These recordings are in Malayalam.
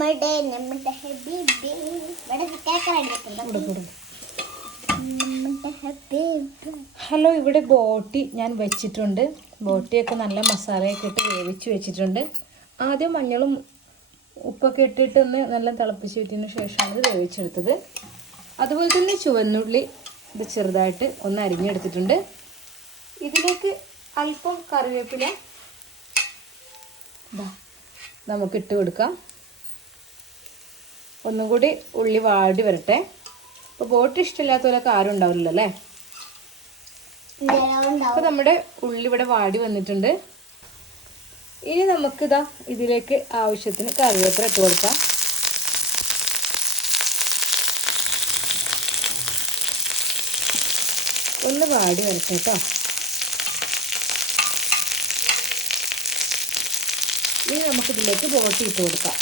നമ്മുടെ നമ്മുടെ ഹബീബി. ഇവിടെ കേക്ക് റെഡിയാക്കുന്നുണ്ട് ഇവിടെ കൊടു. നമ്മുടെ ഹബീബി. ഹലോ ഇവിടെ ബോട്ടി ഞാൻ വെച്ചിട്ടുണ്ട്. ബോട്ടിയൊക്കെ നല്ല മസാലയൊക്കെ ഇട്ട് വേവിച്ച് വെച്ചിട്ടുണ്ട്. ആദ്യം മഞ്ഞളും ഉപ്പൊക്കെ ഇട്ടിട്ട് ഒന്ന് നല്ല തിളപ്പിച്ച് വെച്ചതിന് ശേഷമാണ് ഇത് വേവിച്ചെടുത്തത്. അതുപോലെ തന്നെ ചുവന്നുള്ളി ഇത് ചെറുതായിട്ട് ഒന്ന് അരിഞ്ഞെടുത്തിട്ടുണ്ട്. ഇതിലേക്ക് അല്പം കറിവേപ്പില നമുക്കിട്ട് കൊടുക്കാം. ഒന്നും കൂടി ഉള്ളി വാടി വരട്ടെ. അപ്പോൾ ബോട്ട് ഇഷ്ടമില്ലാത്തവരൊക്കെ ആരും ഉണ്ടാവില്ലല്ലോ അല്ലേ? അപ്പോൾ നമ്മുടെ ഉള്ളി ഇവിടെ വാടി വന്നിട്ടുണ്ട്. ഇനി നമുക്കിതാ ഇതിലേക്ക് ആവശ്യത്തിന് കറിവേപ്പില ഇട്ട് കൊടുക്കാം. ഒന്ന് വാടി വരട്ടെ കേട്ടോ. ഇനി നമുക്കിതിലേക്ക് ബോട്ടി ഇട്ട് കൊടുക്കാം.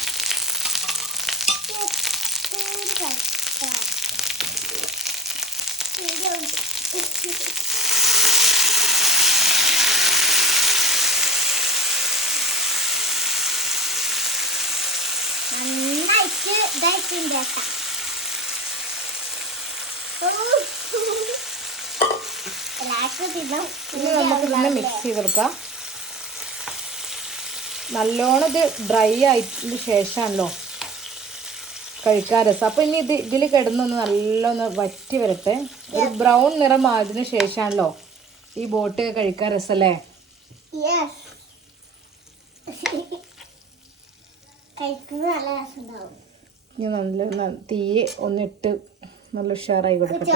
നന്നായിട്ട് ഇതായിട്ടുണ്ട് കേട്ടാ. എല്ലാവർക്കും തിന്നാം. ഇനി നമുക്ക് ഇതിനെ മിക്സ് ചെയ്ത് കൊടുക്കാം നല്ലോണം ഇത് ഡ്രൈ ആയതിന് ശേഷമാണല്ലോ കഴിക്കാൻ രസം അപ്പോൾ ഇനി ഇത് ഇതിൽ കിടന്നൊന്ന് നല്ലൊന്ന് വറ്റി വരട്ടെ. ഒരു ബ്രൗൺ നിറം ആയതിനു ശേഷമാണല്ലോ ഈ ബോട്ട് കഴിക്കാൻ രസമല്ലേ രസമുണ്ടാവും. ഇനി നല്ല തീ ഒന്നിട്ട് നല്ല ഉഷാറായി കൊടുക്കട്ടെ.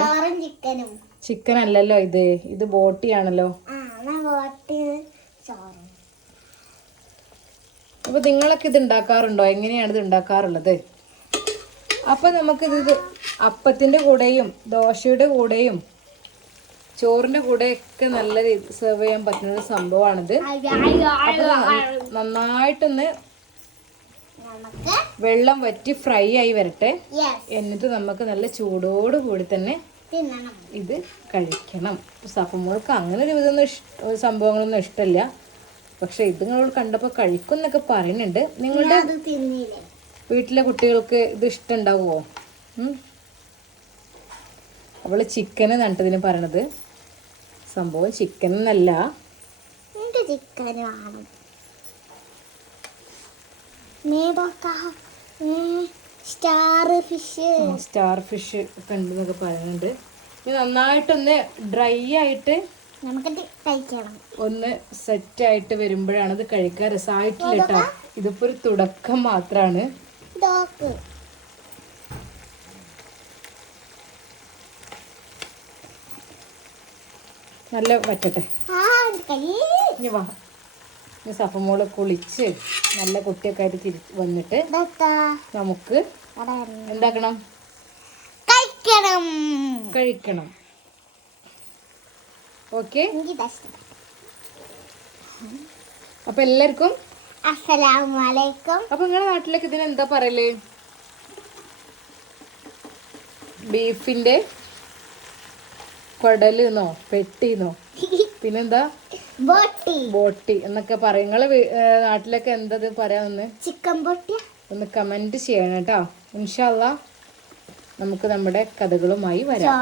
ചിക്കൻ അല്ലല്ലോ ഇത്. ഇത് ബോട്ടിയാണല്ലോ. ആ അപ്പൊ വോട്ട് അപ്പോൾ നിങ്ങളൊക്കെ ഇത് ഉണ്ടാക്കാറുണ്ടോ? എങ്ങനെയാണ് ഇത് ഉണ്ടാക്കാറുള്ളത്? അപ്പോൾ നമുക്കിത് ഇത് അപ്പത്തിന്റെ കൂടെയും ദോശയുടെ കൂടെയും ചോറിന്റെ കൂടെയൊക്കെ നല്ല രീതി സെർവ് ചെയ്യാൻ പറ്റുന്ന ഒരു സംഭവമാണിത്. നന്നായിട്ടൊന്ന് വെള്ളം വറ്റി ഫ്രൈ ആയി വരട്ടെ. എന്നിട്ട് നമുക്ക് നല്ല ചൂടോട് കൂടി തന്നെ ഇത് കഴിക്കണം. സഫമോൾക്ക് അങ്ങനെ ഒരു ഇതൊന്നും ഇഷ്ട സംഭവങ്ങളൊന്നും ഇഷ്ടമല്ല പക്ഷെ ഇത് നിങ്ങളോട് കണ്ടപ്പോൾ കഴിക്കും എന്നൊക്കെ പറയുന്നുണ്ട്. നിങ്ങളുടെ വീട്ടിലെ കുട്ടികൾക്ക് ഇത് ഇഷ്ടമുണ്ടാവുമോ അവൾ ചിക്കൻ നട്ടതിന് പറയണത്. സംഭവം ചിക്കൻ എന്നല്ല. Star fish. സ്റ്റാർ ഫിഷ് ഒക്കെ പറയുന്നുണ്ട് ഇത് നന്നായിട്ടൊന്ന് ഡ്രൈ ആയിട്ട് ഒന്ന് സെറ്റ് ആയിട്ട് വരുമ്പോഴാണ് ഇത് കഴിക്കാൻ. രസമായിട്ടില്ല കേട്ടോ ഇതിപ്പോ ഒരു തുടക്കം മാത്രമാണ് ഡോക്ക് നല്ല വറ്റട്ടെ. ഇനി വാ. ഇനി സഫമോൾ കുളിച്ച് നല്ല കുട്ടിയൊക്കെ ആയിട്ട് തിരി വന്നിട്ട് നമുക്ക് എന്താക്കണം? കഴിക്കണം. കഴിക്കണം. ഓക്കെ. അപ്പൊ എല്ലാവർക്കും അപ്പൊ നിങ്ങളുടെ നാട്ടിലേക്ക് ഇതിന് എന്താ പറയൽ? ബീഫിന്റെ കുടലെന്നോ പെട്ടിന്നോ? പിന്നെന്താ? ബോട്ടി. ബോട്ടി എന്നൊക്കെ പറയും. നിങ്ങളെ നാട്ടിലൊക്കെ എന്താ ഇത് പറയാമെന്ന് ചിക്കൻ ബോട്ടി ഒന്ന് കമന്റ് ചെയ്യണം കേട്ടോ. ഇൻഷാല്ല നമുക്ക് നമ്മുടെ കഥകളുമായി വരാം.